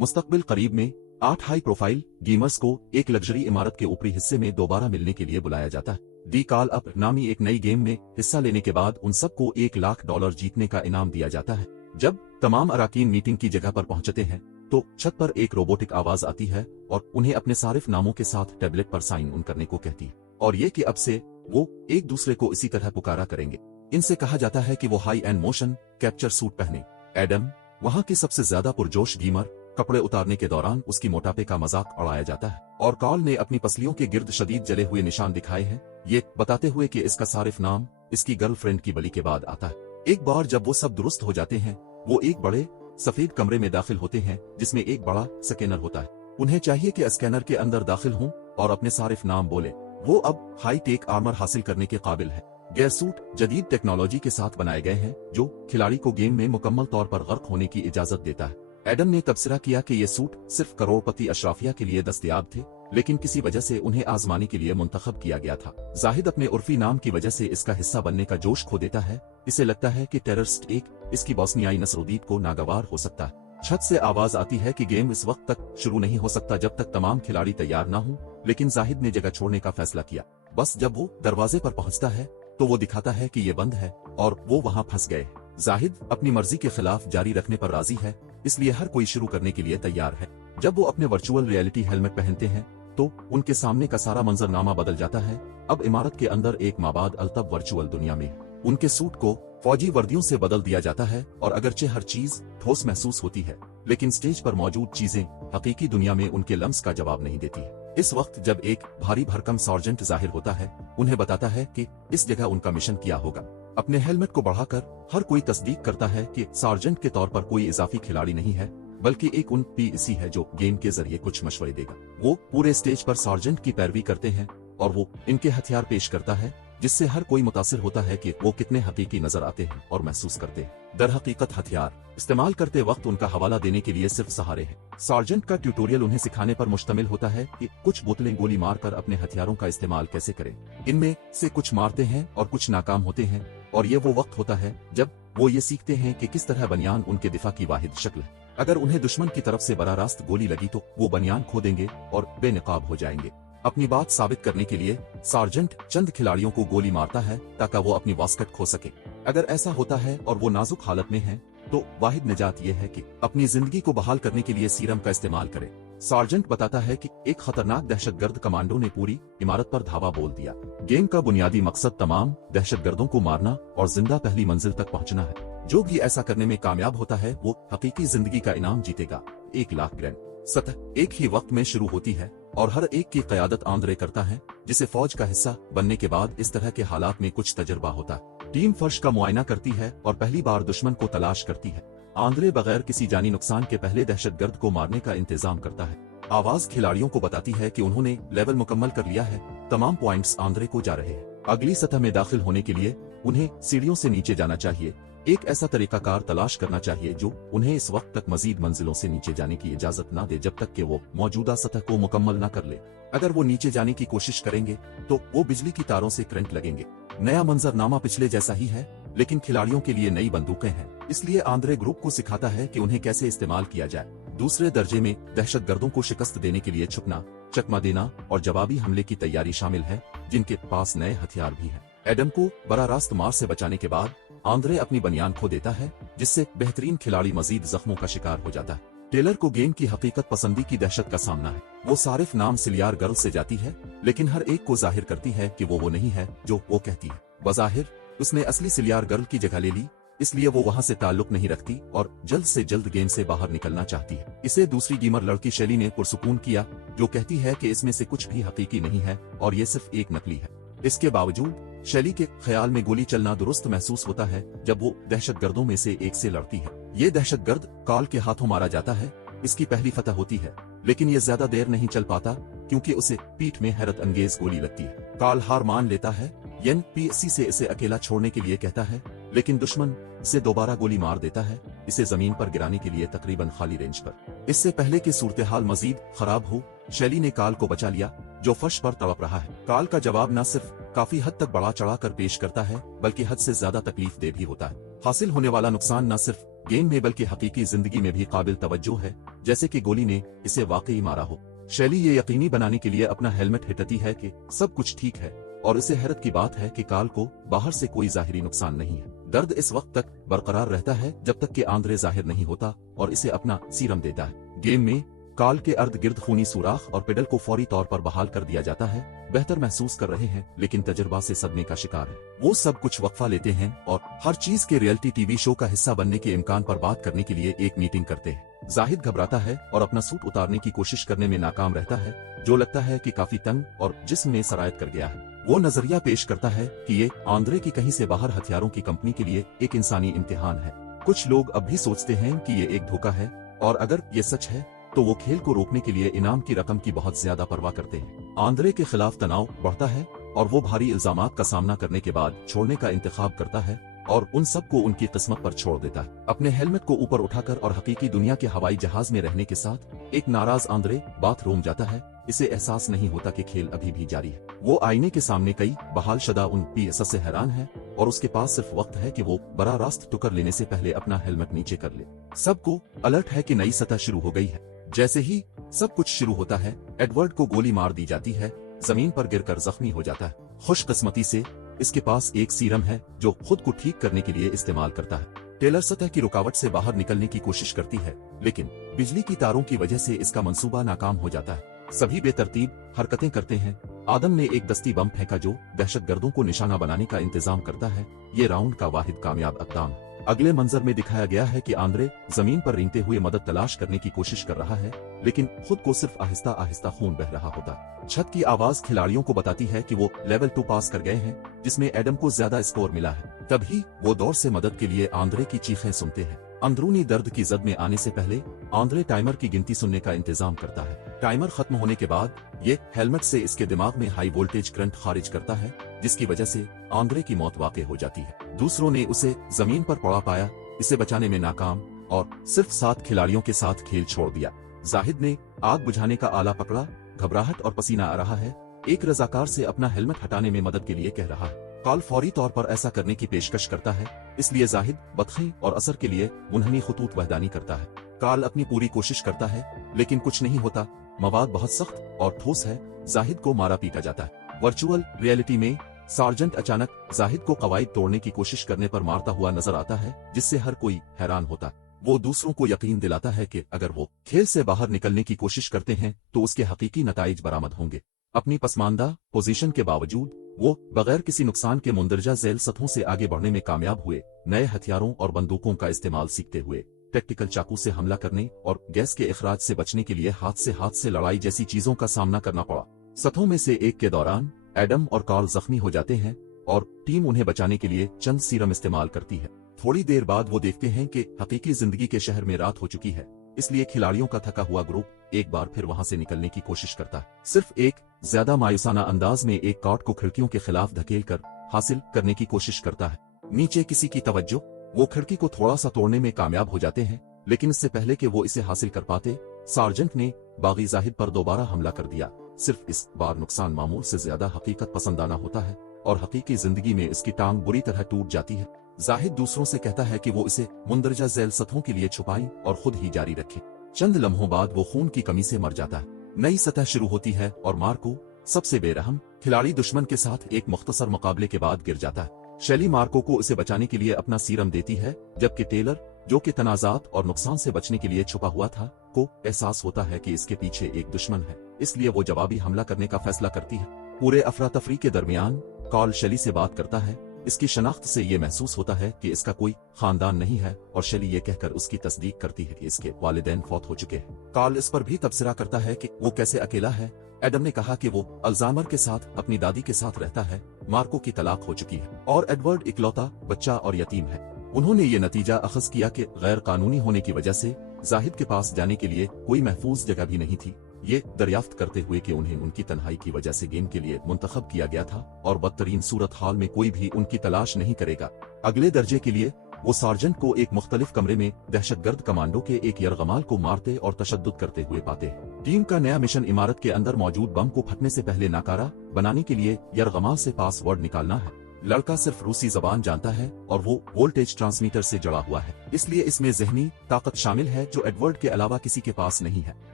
मुस्तकबिल करीब में 8 हाई प्रोफाइल गेमर्स को एक लग्जरी इमारत के ऊपरी हिस्से में दोबारा मिलने के लिए बुलाया जाता है। दी कॉल अप नामी एक नई गेम में हिस्सा लेने के बाद उन सबको $1,00,000 जीतने का इनाम दिया जाता है। जब तमाम अराकीन मीटिंग की जगह पर पहुंचते हैं तो छत पर एक रोबोटिक आवाज आती है और उन्हें अपने सारिफ नामों के साथ टैबलेट पर साइन इन करने को कहती है, और ये कि अब से वो एक दूसरे को इसी तरह पुकारा करेंगे। इनसे कहा जाता है कि वो high and motion capture suit पहने। एडम, वहाँ के सबसे ज्यादा पुरजोश गेमर, कपड़े उतारने के दौरान उसकी मोटापे का मजाक उड़ाया जाता है और कॉल ने अपनी पसलियों के गिर्द शदीद जले हुए निशान दिखाए हैं, ये बताते हुए कि इसका सारिफ नाम इसकी गर्लफ्रेंड की बलि के बाद आता है। एक बार जब वो सब दुरुस्त हो जाते हैं, वो एक बड़े सफेद कमरे में दाखिल होते हैं जिसमें एक बड़ा स्कैनर होता है। उन्हें चाहिए कि स्कैनर के अंदर दाखिल हों और अपने सारिफ नाम बोले। वो अब हाई टेक आर्मर हासिल करने के काबिल है। गैर सूट जदीद टेक्नोलॉजी के साथ बनाए गए हैं जो खिलाड़ी को गेम में मुकम्मल तौर पर गर्क होने की इजाजत देता है। एडम ने तबसरा किया कि ये सूट सिर्फ करोड़पति अशराफिया के लिए दस्तयाब थे, लेकिन किसी वजह से उन्हें आजमाने के लिए मुंतखब किया गया था। जाहिद अपने उर्फी नाम की वजह से इसका हिस्सा बनने का जोश खो देता है। इसे लगता है कि टेररिस्ट इसकी बॉस्नियाई नसरुद्दीन को नागवार हो सकता है। छत से आवाज आती है कि गेम इस वक्त तक शुरू नहीं हो सकता जब तक तमाम खिलाड़ी तैयार न हो, लेकिन जाहिद ने जगह छोड़ने का फैसला किया। बस जब वो दरवाजे पर पहुंचता है तो वो दिखाता है कि ये बंद है और वो वहां फंस गए। जाहिद अपनी मर्जी के खिलाफ जारी रखने पर राजी है, इसलिए हर कोई शुरू करने के लिए तैयार है। जब वो अपने वर्चुअल रियलिटी हेलमेट पहनते हैं तो उनके सामने का सारा मंजरनामा बदल जाता है। अब इमारत के अंदर एक माबाद अलतब वर्चुअल दुनिया में उनके सूट को फौजी वर्दियों से बदल दिया जाता है और अगरचे हर चीज ठोस महसूस होती है, लेकिन स्टेज पर मौजूद चीजें हकीकी दुनिया में उनके लम्स का जवाब नहीं देती। इस वक्त जब एक भारी भरकम सार्जेंट जाहिर होता है, उन्हें बताता है कि इस जगह उनका मिशन क्या होगा। अपने हेलमेट को बढ़ाकर हर कोई तस्दीक करता है कि सार्जेंट के तौर पर कोई इजाफी खिलाड़ी नहीं है, बल्कि एक उन पीसी है जो गेम के जरिए कुछ मशवरे देगा। वो पूरे स्टेज पर सार्जेंट की पैरवी करते हैं और वो इनके हथियार पेश करता है, जिससे हर कोई मुतासिर होता है कि वो कितने हकीकी नजर आते हैं और महसूस करते हैं। दर हकीकत हथियार इस्तेमाल करते वक्त उनका हवाला देने के लिए सिर्फ सहारे हैं। सार्जेंट का ट्यूटोरियल उन्हें सिखाने पर मुश्तमिल होता है कि कुछ बोतलें गोली मारकर अपने हथियारों का इस्तेमाल कैसे करें। इनमें से कुछ मारते हैं और कुछ नाकाम होते हैं, और ये वो वक्त होता है जब वो ये सीखते हैं कि किस तरह बनियान उनके दिफा की वाहिद शक्ल है। अगर उन्हें दुश्मन की तरफ से बराह रास्त गोली लगी तो वो बनियान खो देंगे और बेनकाब हो जाएंगे। अपनी बात साबित करने के लिए सार्जेंट चंद खिलाड़ियों को गोली मारता है ताकि वो अपनी वास्कट खो सके। अगर ऐसा होता है और वो नाजुक हालत में है तो वाहिद निजात ये है कि अपनी जिंदगी को बहाल करने के लिए सीरम का इस्तेमाल करें। सार्जेंट बताता है कि एक खतरनाक दहशतगर्द कमांडो ने पूरी इमारत पर धावा बोल दिया। गेम का बुनियादी मकसद तमाम दहशतगर्दों को मारना और जिंदा पहली मंजिल तक पहुंचना है। जो भी ऐसा करने में कामयाब होता है वो हकीकी जिंदगी का इनाम जीतेगा, 1,00,000 ग्रैंड। सतह एक ही वक्त में शुरू होती है और हर एक की क़यादत आंद्रे करता है, जिसे फौज का हिस्सा बनने के बाद इस तरह के हालात में कुछ तजर्बा होता है। टीम फर्श का मुआयना करती है और पहली बार दुश्मन को तलाश करती है। आंद्रे बगैर किसी जानी नुकसान के पहले दहशतगर्द को मारने का इंतजाम करता है। आवाज खिलाड़ियों को बताती है कि उन्होंने लेवल मुकम्मल कर लिया है। तमाम पॉइंट्स आंद्रे को जा रहे हैं। अगली सतह में दाखिल होने के लिए उन्हें सीढ़ियों से नीचे जाना चाहिए। एक ऐसा तरीकाकार तलाश करना चाहिए जो उन्हें इस वक्त तक मजीद मंजिलों से नीचे जाने की इजाजत न दे जब तक कि वो मौजूदा सतह को मुकम्मल न कर ले। अगर वो नीचे जाने की कोशिश करेंगे तो वो बिजली की तारों से करंट लगेंगे। नया मंजरनामा पिछले जैसा ही है, लेकिन खिलाड़ियों के लिए नई बंदूकें हैं, इसलिए आंद्रे ग्रुप को सिखाता है कि उन्हें कैसे इस्तेमाल किया जाए। दूसरे दर्जे में दहशतगर्दों को शिकस्त देने के लिए छुपना, चकमा देना और जवाबी हमले की तैयारी शामिल है, जिनके पास नए हथियार भी हैं। एडम को बराह रास्त मार से बचाने के बाद आंद्रे अपनी बनियान खो देता है, जिससे बेहतरीन खिलाड़ी मजीद जख्मों का शिकार हो जाता है। टेलर को गेम की हकीकत पसंदी की दहशत का सामना है। वो सारिफ नाम सिलियार गर्ल से जाती है, लेकिन हर एक को जाहिर करती है कि वो नहीं है जो वो कहती है। बज़ाहिर उसने असली सिलियार गर्ल की जगह ले ली, इसलिए वो वहाँ से ताल्लुक नहीं रखती और जल्द से जल्द गेम से बाहर निकलना चाहती है। इसे दूसरी गेमर लड़की शैली ने पुरसुकून किया, जो कहती है कि इसमें से कुछ भी हकीकी नहीं है और ये सिर्फ एक नकली है। इसके बावजूद शैली के ख्याल में गोली चलना दुरुस्त महसूस होता है जब वो दहशतगर्दों में से एक से लड़ती है। ये दहशतगर्द कॉल के हाथों मारा जाता है। इसकी पहली फतह होती है, लेकिन ये ज्यादा देर नहीं चल पाता क्योंकि उसे पीठ में हैरत अंगेज गोली लगती है। कॉल हार मान लेता है। एनपीसी से इसे अकेला छोड़ने के लिए कहता है, लेकिन दुश्मन से दोबारा गोली मार देता है, इसे जमीन पर गिराने के लिए तकरीबन खाली रेंज पर। इससे पहले कि सूरत हाल मजीद खराब हो, शैली ने काल को बचा लिया, जो फर्श पर तड़प रहा है। काल का जवाब न सिर्फ काफी हद तक बढ़ा चढ़ा कर पेश करता है, बल्कि हद से ज्यादा तकलीफ दे भी होता है। हासिल होने वाला नुकसान न सिर्फ गेम में बल्कि हकीकी जिंदगी में भी काबिल तवज्जो है, जैसे कि गोली ने इसे वाकई मारा हो। शैली ये यकीनी बनाने के लिए अपना हेलमेट हिटती है कि सब कुछ ठीक है, और इसे हैरत की बात है कि काल को बाहर से कोई जाहिरी नुकसान नहीं है। दर्द इस वक्त तक बरकरार रहता है जब तक कि आंद्रे जाहिर नहीं होता और इसे अपना सीरम देता है। गेम में काल के अर्ध गिर्द खूनी सुराख और पेडल को फौरी तौर पर बहाल कर दिया जाता है। बेहतर महसूस कर रहे हैं, लेकिन तजर्बा से सदमे का शिकार है। वो सब कुछ वक्फा लेते हैं और हर चीज के रियलिटी टीवी शो का हिस्सा बनने के इम्कान पर बात करने के लिए एक मीटिंग करते हैं। जाहिद घबराता है और अपना सूट उतारने की कोशिश करने में नाकाम रहता है, जो लगता है कि काफी तंग और जिस्म में सरायत कर गया है। वो नजरिया पेश करता है कि ये आंद्रे की कहीं से बाहर हथियारों की कंपनी के लिए एक इंसानी इम्तिहान है। कुछ लोग अब भी सोचते हैं कि ये एक धोखा है, और अगर ये सच है तो वो खेल को रोकने के लिए इनाम की रकम की बहुत ज्यादा परवाह करते हैं। आंद्रे के खिलाफ तनाव बढ़ता है और वो भारी इल्जामात का सामना करने के बाद छोड़ने का इंतखाब करता है और उन सबको उनकी किस्मत पर छोड़ देता है। अपने हेलमेट को ऊपर उठाकर और हकीकी दुनिया के हवाई जहाज में रहने के साथ एक नाराज आंद्रे बाथरूम जाता है। इसे एहसास नहीं होता कि खेल अभी भी जारी है। वो आईने के सामने कई बहाल शुदा उन पीएसएस से हैरान है और उसके पास सिर्फ वक्त है कि वो बड़ा रास्त टुकर लेने से पहले अपना हेलमेट नीचे कर ले। सबको अलर्ट है कि नई सतह शुरू हो गई है। जैसे ही सब कुछ शुरू होता है, एडवर्ड को गोली मार दी जाती है, जमीन पर गिरकर जख्मी हो जाता है। खुशकिस्मती से इसके पास एक सीरम है जो खुद को ठीक करने के लिए इस्तेमाल करता है। टेलर सतह की रुकावट से बाहर निकलने की कोशिश करती है, लेकिन बिजली की तारों की वजह से इसका मंसूबा नाकाम हो जाता है। सभी बेतरतीब हरकतें करते हैं। आदम ने एक दस्ती बम फेंका जो दहशतगर्दों को निशाना बनाने का इंतजाम करता है। ये राउंड का वाहिद कामयाब इक़दाम है। अगले मंजर में दिखाया गया है कि आंद्रे जमीन पर रेंगते हुए मदद तलाश करने की कोशिश कर रहा है, लेकिन खुद को सिर्फ आहिस्ता आहिस्ता खून बह रहा होता। छत की आवाज खिलाड़ियों को बताती है कि वो लेवल 2 पास कर गए हैं, जिसमें एडम को ज्यादा स्कोर मिला है। तभी वो दौर से मदद के लिए आंद्रे की चीखें सुनते हैं। अंदरूनी दर्द की जद में आने से पहले आंद्रे टाइमर की गिनती सुनने का इंतजाम करता है। टाइमर खत्म होने के बाद ये हेलमेट से इसके दिमाग में हाई वोल्टेज करंट खारिज करता है, जिसकी वजह से आंद्रे की मौत वाक़ई हो जाती है। दूसरों ने उसे जमीन पर पड़ा पाया, इसे बचाने में नाकाम और सिर्फ 7 खिलाड़ियों के साथ खेल छोड़ दिया। जाहिद ने आग बुझाने का आला पकड़ा, घबराहट और पसीना आ रहा है। एक रजाकार से अपना हेलमेट हटाने में मदद के लिए कह रहा है। काल फौरी तौर पर ऐसा करने की पेशकश करता है, इसलिए जाहिद बदखी और असर के लिए मुनहनी खतूत वहदानी करता है। काल अपनी पूरी कोशिश करता है, लेकिन कुछ नहीं होता। मवाद बहुत सख्त और ठोस है। जाहिद को मारा पीटा जाता है। वर्चुअल रियलिटी में सार्जेंट अचानक जाहिद को कवायद तोड़ने की कोशिश करने पर मारता हुआ नजर आता है, जिससे हर कोई हैरान होता। वो दूसरों को यकीन दिलाता है कि अगर वो खेल से बाहर निकलने की कोशिश करते हैं तो उसके हकीकी नताइज बरामद होंगे। अपनी पसमानदा पोजीशन के बावजूद वो बगैर किसी नुकसान के मुंदरजा झैल सतहों से आगे बढ़ने में कामयाब हुए। नए हथियारों और बंदूकों का इस्तेमाल सीखते हुए टैक्टिकल चाकू से हमला करने और गैस के इखराज से बचने के लिए हाथ से लड़ाई जैसी चीजों का सामना करना पड़ा। सतहों में से एक के दौरान एडम और कार्ल जख्मी हो जाते हैं और टीम उन्हें बचाने के लिए चंद सीरम इस्तेमाल करती है। थोड़ी देर बाद वो देखते हैं कि हकीकी जिंदगी के शहर में रात हो चुकी है, इसलिए खिलाड़ियों का थका हुआ ग्रुप एक बार फिर वहां से निकलने की कोशिश करता है। सिर्फ एक ज्यादा मायूसाना अंदाज में एक कार्ड को खिड़कियों के खिलाफ धकेल कर हासिल करने की कोशिश करता है। नीचे किसी की तवज्जो, वो खिड़की को थोड़ा सा तोड़ने में कामयाब हो जाते हैं, लेकिन इससे पहले कि वो इसे हासिल कर पाते, सार्जेंट ने बागी जाहिद पर दोबारा हमला कर दिया। सिर्फ इस बार नुकसान मामूल से ज्यादा हकीकत पसंदाना होता है और हकीकी जिंदगी में इसकी टांग बुरी तरह टूट जाती है। जाहिद दूसरों से कहता है कि वो इसे मुंदरजा झैल सतहों के लिए छुपाएं और खुद ही जारी रखे। चंद लम्हों बाद वो खून की कमी से मर जाता है। नई सतह शुरू होती है और मार्को, सबसे बेरहम खिलाड़ी, दुश्मन के साथ एक मुख्तसर मुकाबले के बाद गिर जाता है। शैली मार्को को उसे बचाने के लिए अपना सीरम देती है, जबकि टेलर, जो कि तनाजात और नुकसान से बचने के लिए छुपा हुआ था, को एहसास होता है कि इसके पीछे एक दुश्मन है, इसलिए वो जवाबी हमला करने का फैसला करती है। पूरे अफरा तफरी के दरमियान कार्ल शैली से बात करता है। इसकी शनाख्त से ये महसूस होता है कि इसका कोई खानदान नहीं है और शैली ये कहकर उसकी तस्दीक करती है कि इसके वालिदैन फौत हो चुके हैं। कार्ल इस पर भी तबसरा करता है कि वो कैसे अकेला है। एडम ने कहा कि वो अल्जाइमर के साथ अपनी दादी के साथ रहता है। मार्को की तलाक हो चुकी है और एडवर्ड इकलौता बच्चा और यतीम है। उन्होंने ये नतीजा अखज़ किया कि गैर कानूनी होने की वजह से जाहिद के पास जाने के लिए कोई महफूज जगह भी नहीं थी। ये दरियाफ्त करते हुए कि उन्हें उनकी तन्हाई की वजह से गेम के लिए मुंतखब किया गया था और बदतरीन सूरत हाल में कोई भी उनकी तलाश नहीं करेगा। अगले दर्जे के लिए वो सार्जेंट को एक मुख्तलिफ कमरे में दहशतगर्द कमांडो के एक यरगमाल को मारते और तशद्दुद करते हुए पाते हैं। टीम का नया मिशन इमारत के अंदर मौजूद बम को फटने से पहले नाकारा बनाने के लिए यरगमाल से पासवर्ड निकालना है। लड़का सिर्फ रूसी जबान जानता है और वो वोल्टेज ट्रांसमीटर से जुड़ा हुआ है, इसलिए इसमें जहनी ताकत शामिल है जो एडवर्ड के अलावा किसी के पास नहीं है।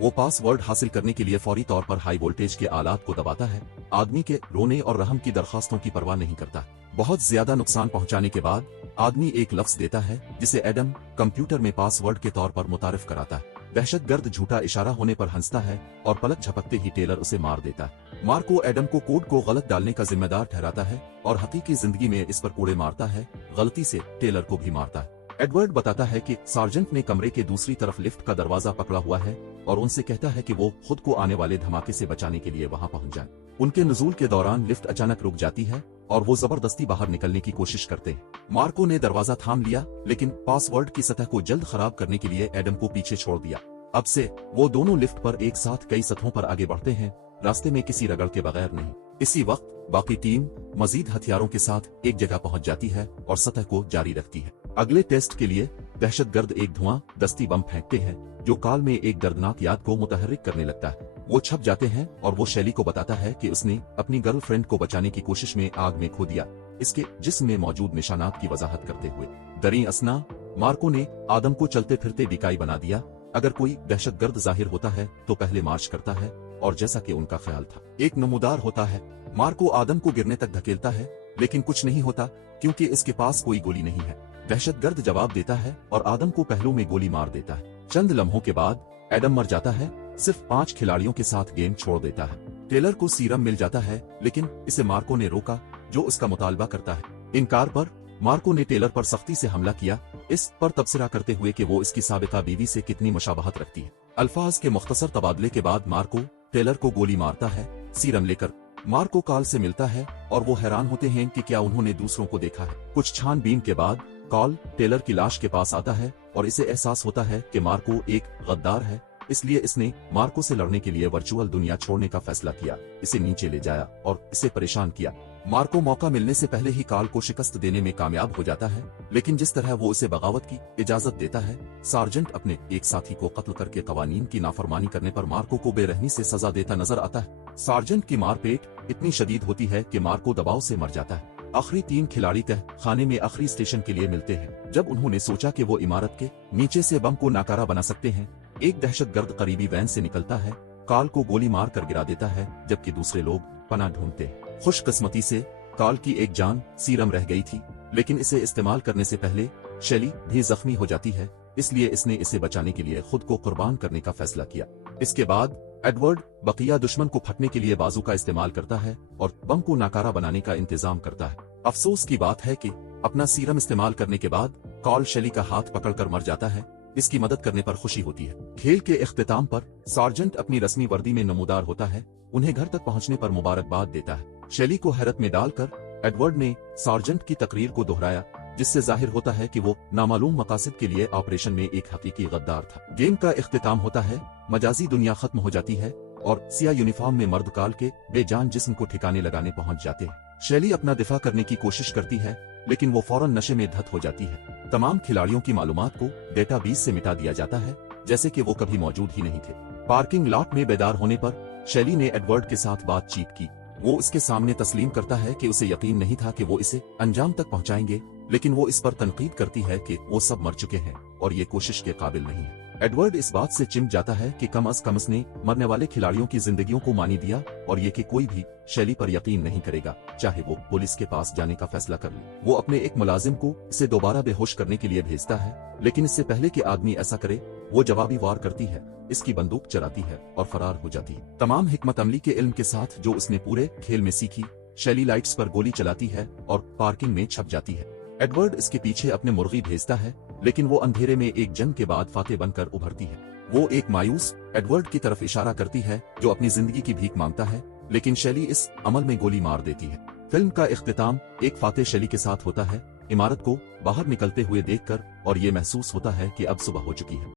वो पासवर्ड हासिल करने के लिए फौरी तौर पर हाई वोल्टेज के आलात को दबाता है, आदमी के रोने और रहम की दरखास्तों की परवाह नहीं करता। बहुत ज्यादा नुकसान पहुंचाने के बाद आदमी एक लफ्ज देता है जिसे एडम कंप्यूटर में पासवर्ड के तौर पर मुतारिफ कराता है। दहशतगर्द झूठा इशारा होने पर हंसता है और पलक झपकते ही टेलर उसे मार देता है। मार्को एडम को कोड को गलत डालने का जिम्मेदार ठहराता है और हकीकी जिंदगी में इस पर कोड़े मारता है, गलती से टेलर को भी मारता है। एडवर्ड बताता है कि सार्जेंट ने कमरे के दूसरी तरफ लिफ्ट का दरवाजा पकड़ा हुआ है और उनसे कहता है कि वो खुद को आने वाले धमाके से बचाने के लिए वहां पहुंच जाए। उनके नुज़ूल के दौरान लिफ्ट अचानक रुक जाती है और वो जबरदस्ती बाहर निकलने की कोशिश करते हैं। मार्को ने दरवाजा थाम लिया, लेकिन पासवर्ड की सतह को जल्द खराब करने के लिए एडम को पीछे छोड़ दिया। अब से वो दोनों लिफ्ट पर एक साथ कई सतहों पर आगे बढ़ते हैं, रास्ते में किसी रगड़ के बगैर नहीं। इसी वक्त बाकी टीम मजीद हथियारों के साथ एक जगह पहुंच जाती है और सतह को जारी रखती है। अगले टेस्ट के लिए दहशतगर्द एक धुआं दस्ती बम फेंकते हैं जो काल में एक दर्दनाक याद को मुतहर्रिक करने लगता है। वो छप जाते हैं और वो शैली को बताता है कि उसने अपनी गर्लफ्रेंड को बचाने की कोशिश में आग में खो दिया, इसके जिस्म में मौजूद निशानात की वजाहत करते हुए। दरी असना मार्को ने आदम को चलते फिरते बिकाई बना दिया। अगर कोई दहशतगर्द जाहिर होता है तो पहले मार्च करता है और जैसा कि उनका ख्याल था एक नमूदार होता है। मार्को आदम को गिरने तक धकेलता है लेकिन कुछ नहीं होता क्योंकि इसके पास कोई गोली नहीं है। दहशतगर्द जवाब देता है और आदम को पहलू में गोली मार देता है। चंद लम्हों के बाद एडम मर जाता है, सिर्फ 5 खिलाड़ियों के साथ गेम छोड़ देता है। टेलर को सीरम मिल जाता है लेकिन इसे मार्को ने रोका जो उसका मुतालबा करता है। इनकार पर मार्को ने टेलर पर सख्ती से हमला किया, इस पर तबसरा करते हुए कि वो इसकी साबिका बीवी से कितनी मुशाबहत रखती है। अल्फाज के मुख्तसर तबादले के बाद मार्को टेलर को गोली मारता है सीरम लेकर। मार्को काल से मिलता है और वो हैरान होते हैं कि क्या उन्होंने दूसरों को देखा है। कुछ छानबीन के बाद कॉल टेलर की लाश के पास आता है और इसे एहसास होता है कि मार्को एक गद्दार है, इसलिए इसने मार्को से लड़ने के लिए वर्चुअल दुनिया छोड़ने का फैसला किया, इसे नीचे ले जाया और इसे परेशान किया। मार्को मौका मिलने से पहले ही काल को शिकस्त देने में कामयाब हो जाता है, लेकिन जिस तरह वो उसे बगावत की इजाजत देता है, सार्जेंट अपने एक साथी को कत्ल करके कवानीन की नाफरमानी करने पर मार्को को बेरहमी से सजा देता नजर आता है। सार्जेंट की मारपीट इतनी शदीद होती है कि मार्को दबाव से मर जाता है। आखिरी 3 खिलाड़ी तह खाने में आखिरी स्टेशन के लिए मिलते हैं। जब उन्होंने सोचा कि वो इमारत के नीचे से बम को नाकारा बना सकते हैं, एक दहशतगर्द करीबी वैन से निकलता है, काल को गोली मार कर गिरा देता है, जबकि दूसरे लोग पनाह ढूंढते हैं। खुशकिस्मती से काल की एक जान सीरम रह गई थी, लेकिन इसे इस्तेमाल करने से पहले शैली भी जख्मी हो जाती है, इसलिए इसने इसे बचाने के लिए खुद को कुर्बान करने का फैसला किया। इसके बाद एडवर्ड बकिया दुश्मन को फटने के लिए बाजू का इस्तेमाल करता है और बम को नाकारा बनाने का इंतजाम करता है। अफसोस की बात है कि अपना सीरम इस्तेमाल करने के बाद कॉल शैली का हाथ पकड़कर मर जाता है, इसकी मदद करने पर खुशी होती है। खेल के इख्तिताम पर सार्जेंट अपनी रस्मी वर्दी में नमूदार होता है, उन्हें घर तक पहुंचने पर मुबारकबाद देता है। शैली को हैरत में डालकर एडवर्ड ने सार्जेंट की तकरीर को दोहराया, जिससे जाहिर होता है कि वो नामालूम मकासद के लिए ऑपरेशन में एक हकीकी गद्दार था। गेम का इख्तिताम होता है, मजाजी दुनिया खत्म हो जाती है और सिया यूनिफॉर्म में मर्द काल के बेजान जिस्म को ठिकाने लगाने पहुंच जाते हैं। शैली अपना दिफा करने की कोशिश करती है, लेकिन वो फौरन नशे में धत हो जाती है। तमाम खिलाड़ियों की मालूमात को डेटाबेस से मिटा दिया जाता है, जैसे कि वो कभी मौजूद ही नहीं थे। पार्किंग लॉट में बेदार होने पर शैली ने एडवर्ड के साथ बातचीत की। वो उसके सामने तस्लीम करता है कि उसे यकीन नहीं था कि वो इसे अंजाम तक पहुंचाएंगे, लेकिन वो इस पर तनकीद करती है कि वो सब मर चुके हैं और ये कोशिश के काबिल नहीं है। एडवर्ड इस बात से चिंत जाता है कि कम अज कम उसने मरने वाले खिलाड़ियों की जिंदगियों को मानी दिया और ये कि कोई भी शैली पर यकीन नहीं करेगा, चाहे वो पुलिस के पास जाने का फैसला कर ले। वो अपने एक मुलाजिम को इसे दोबारा बेहोश करने के लिए भेजता है, लेकिन इससे पहले कि आदमी ऐसा करे, वो जवाबी वार करती है, इसकी बंदूक चलाती है और फरार हो जाती है। तमाम हिकमत अमली के इल्म के साथ जो उसने पूरे खेल में सीखी, शैली लाइट्स पर गोली चलाती है और पार्किंग में छप जाती है। एडवर्ड इसके पीछे अपने मुर्गी भेजता है, लेकिन वो अंधेरे में एक जंग के बाद फातेह बनकर उभरती है। वो एक मायूस एडवर्ड की तरफ इशारा करती है जो अपनी जिंदगी की भीख मांगता है, लेकिन शैली इस अमल में गोली मार देती है। फिल्म का इख्तिताम एक फातेह शैली के साथ होता है, इमारत को बाहर निकलते हुए देखकर, और ये महसूस होता है कि अब सुबह हो चुकी है।